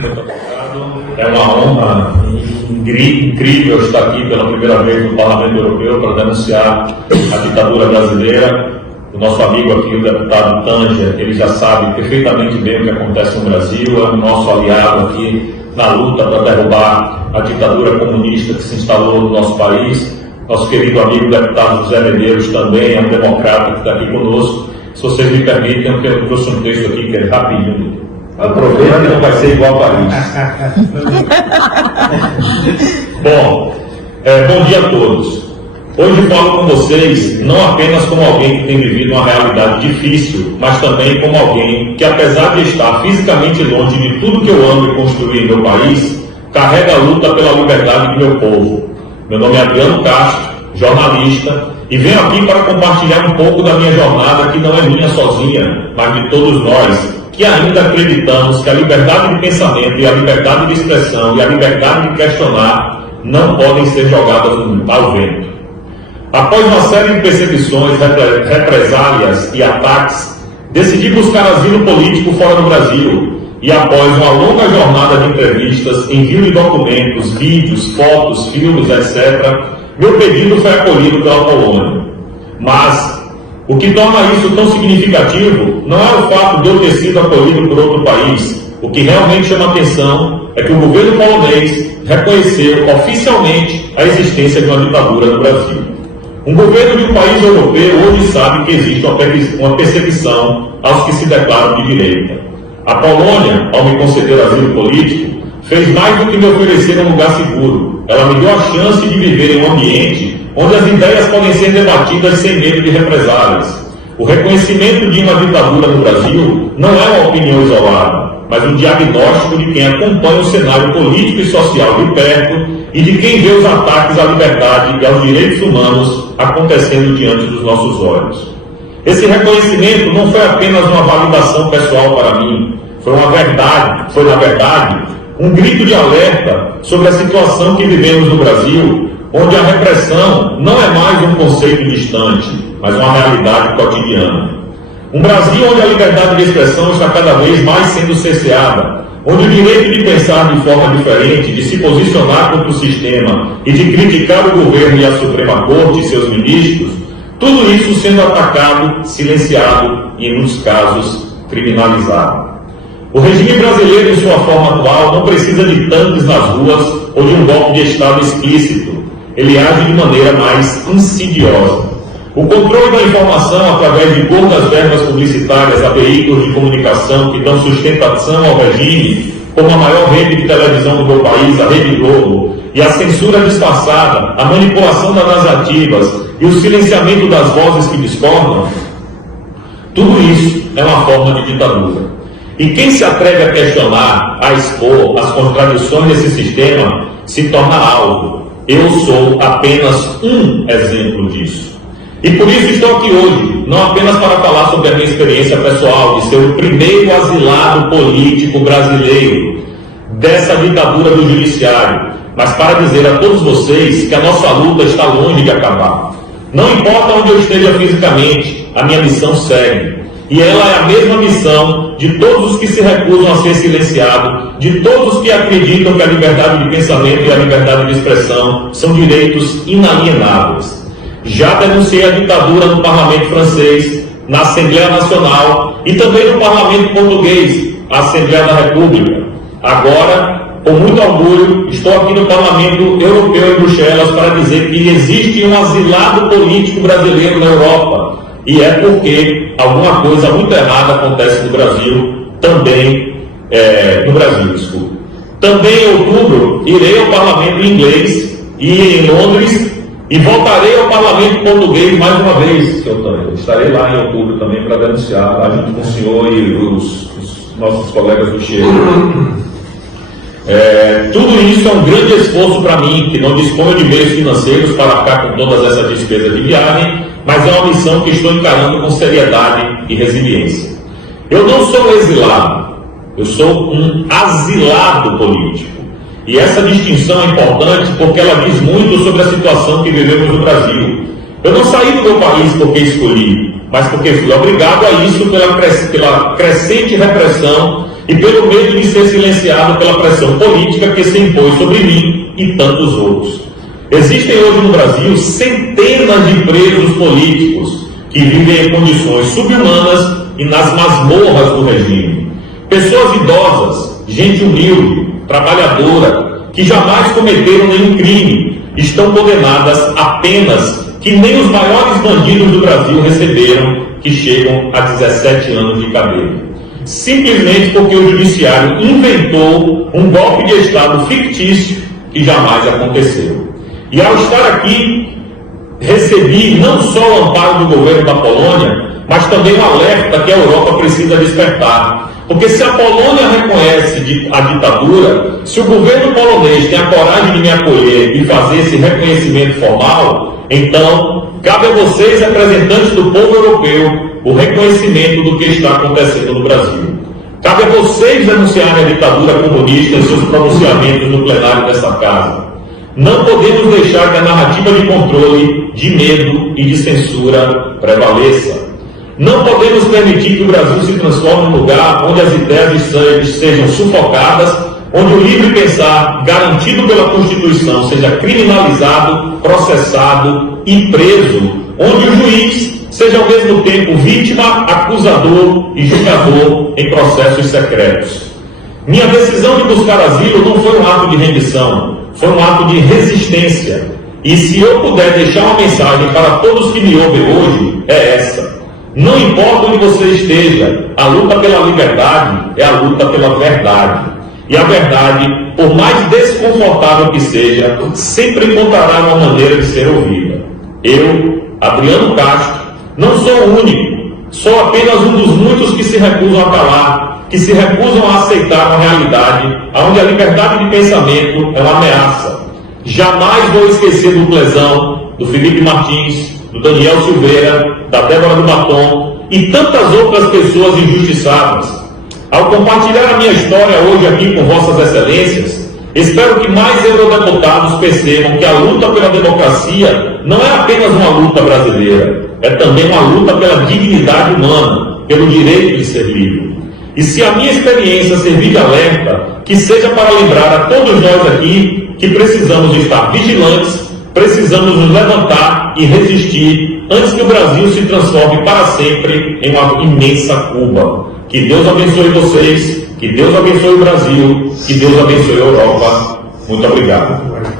Muito obrigado. É uma honra incrível estar aqui pela primeira vez no Parlamento Europeu para denunciar a ditadura brasileira. O nosso amigo aqui, o deputado Tanger, ele já sabe perfeitamente bem o que acontece no Brasil, é o nosso aliado aqui na luta para derrubar a ditadura comunista que se instalou no nosso país. Nosso querido amigo deputado José Medeiros também é um democrata que está aqui conosco. Se vocês me permitem, eu trouxe um texto aqui que é rapidinho. Aproveita que não vai ser igual a Paris. Bom dia a todos. Hoje falo com vocês não apenas como alguém que tem vivido uma realidade difícil, mas também como alguém que, apesar de estar fisicamente longe de tudo que eu amo e construí em meu país, carrega a luta pela liberdade do meu povo. Meu nome é Adriano Castro, jornalista, e venho aqui para compartilhar um pouco da minha jornada, que não é minha sozinha, mas de todos nós, que ainda acreditamos que a liberdade de pensamento e a liberdade de expressão e a liberdade de questionar não podem ser jogadas ao vento. Após uma série de perseguições, represálias e ataques, decidi buscar asilo político fora do Brasil e, após uma longa jornada de entrevistas, envio de documentos, vídeos, fotos, filmes, etc., meu pedido foi acolhido pela Polônia. Mas o que torna isso tão significativo não é o fato de eu ter sido acolhido por outro país. O que realmente chama atenção é que o governo polonês reconheceu oficialmente a existência de uma ditadura no Brasil. Um governo de um país europeu hoje sabe que existe uma perseguição aos que se declaram de direita. A Polônia, ao me conceder asilo político, fez mais do que me oferecer um lugar seguro. Ela me deu a chance de viver em um ambiente onde as ideias podem ser debatidas sem medo de represálias. O reconhecimento de uma ditadura no Brasil não é uma opinião isolada, mas um diagnóstico de quem acompanha o cenário político e social de perto e de quem vê os ataques à liberdade e aos direitos humanos acontecendo diante dos nossos olhos. Esse reconhecimento não foi apenas uma validação pessoal para mim, foi na verdade, um grito de alerta sobre a situação que vivemos no Brasil, onde a repressão não é mais um conceito distante, mas uma realidade cotidiana. Um Brasil onde a liberdade de expressão está cada vez mais sendo cerceada, onde o direito de pensar de forma diferente, de se posicionar contra o sistema e de criticar o governo e a Suprema Corte e seus ministros, tudo isso sendo atacado, silenciado e, em muitos casos, criminalizado. O regime brasileiro, em sua forma atual, não precisa de tanques nas ruas ou de um golpe de Estado explícito. Ele age de maneira mais insidiosa. O controle da informação através de gordas verbas publicitárias a veículos de comunicação que dão sustentação ao regime, como a maior rede de televisão do meu país, a Rede Globo, e a censura disfarçada, a manipulação das narrativas e o silenciamento das vozes que discordam, tudo isso é uma forma de ditadura. E quem se atreve a questionar, a expor as contradições desse sistema, se torna alvo. Eu sou apenas um exemplo disso. E por isso estou aqui hoje, não apenas para falar sobre a minha experiência pessoal de ser o primeiro asilado político brasileiro dessa ditadura do judiciário, mas para dizer a todos vocês que a nossa luta está longe de acabar. Não importa onde eu esteja fisicamente, a minha missão segue. E ela é a mesma missão de todos os que se recusam a ser silenciados, de todos os que acreditam que a liberdade de pensamento e a liberdade de expressão são direitos inalienáveis. Já denunciei a ditadura no Parlamento francês, na Assembleia Nacional e também no Parlamento português, a Assembleia da República. Agora, com muito orgulho, estou aqui no Parlamento Europeu em Bruxelas para dizer que existe um asilado político brasileiro na Europa. E é porque alguma coisa muito errada acontece no Brasil, também, desculpa. Também em outubro, irei ao Parlamento inglês e em Londres, e voltarei ao Parlamento português mais uma vez, Sr. Tanger. Estarei lá em outubro também para denunciar, lá junto com o senhor e os nossos colegas do Chile. Tudo isso é um grande esforço para mim, que não disponho de meios financeiros para ficar com todas essas despesas de viagem, mas é uma missão que estou encarando com seriedade e resiliência. Eu não sou um exilado, eu sou um asilado político. E essa distinção é importante porque ela diz muito sobre a situação que vivemos no Brasil. Eu não saí do meu país porque escolhi, mas porque fui obrigado a isso pela crescente repressão e pelo medo de ser silenciado pela pressão política que se impôs sobre mim e tantos outros. Existem hoje no Brasil centenas de presos políticos que vivem em condições subhumanas e nas masmorras do regime. Pessoas idosas, gente humilde, trabalhadora, que jamais cometeram nenhum crime, estão condenadas a penas que nem os maiores bandidos do Brasil receberam, que chegam a 17 anos de cadeia. Simplesmente porque o judiciário inventou um golpe de Estado fictício que jamais aconteceu. E ao estar aqui, recebi não só o amparo do governo da Polônia, mas também um alerta que a Europa precisa despertar. Porque se a Polônia reconhece a ditadura, se o governo polonês tem a coragem de me acolher e fazer esse reconhecimento formal, então cabe a vocês, representantes do povo europeu, o reconhecimento do que está acontecendo no Brasil. Cabe a vocês denunciarem a ditadura comunista em seus pronunciamentos no plenário desta casa. Não podemos deixar que a narrativa de controle, de medo e de censura prevaleça. Não podemos permitir que o Brasil se transforme num lugar onde as ideias sejam sufocadas, onde o livre pensar, garantido pela Constituição, seja criminalizado, processado e preso, onde o juiz seja ao mesmo tempo vítima, acusador e julgador em processos secretos. Minha decisão de buscar asilo não foi um ato de rendição, foi um ato de resistência. E se eu puder deixar uma mensagem para todos que me ouvem hoje, é essa. Não importa onde você esteja, a luta pela liberdade é a luta pela verdade. E a verdade, por mais desconfortável que seja, sempre encontrará uma maneira de ser ouvida. Eu, Adriano Castro, não sou o único, sou apenas um dos muitos que se recusam a calar, que se recusam a aceitar uma realidade onde a liberdade de pensamento é uma ameaça. Jamais vou esquecer do Clesão, do Felipe Martins, do Daniel Silveira, da Débora do Batom e tantas outras pessoas injustiçadas. Ao compartilhar a minha história hoje aqui com Vossas Excelências, espero que mais eurodeputados percebam que a luta pela democracia não é apenas uma luta brasileira, é também uma luta pela dignidade humana, pelo direito de ser livre. E se a minha experiência servir de alerta, que seja para lembrar a todos nós aqui que precisamos estar vigilantes, precisamos nos levantar e resistir antes que o Brasil se transforme para sempre em uma imensa Cuba. Que Deus abençoe vocês, que Deus abençoe o Brasil, que Deus abençoe a Europa. Muito obrigado.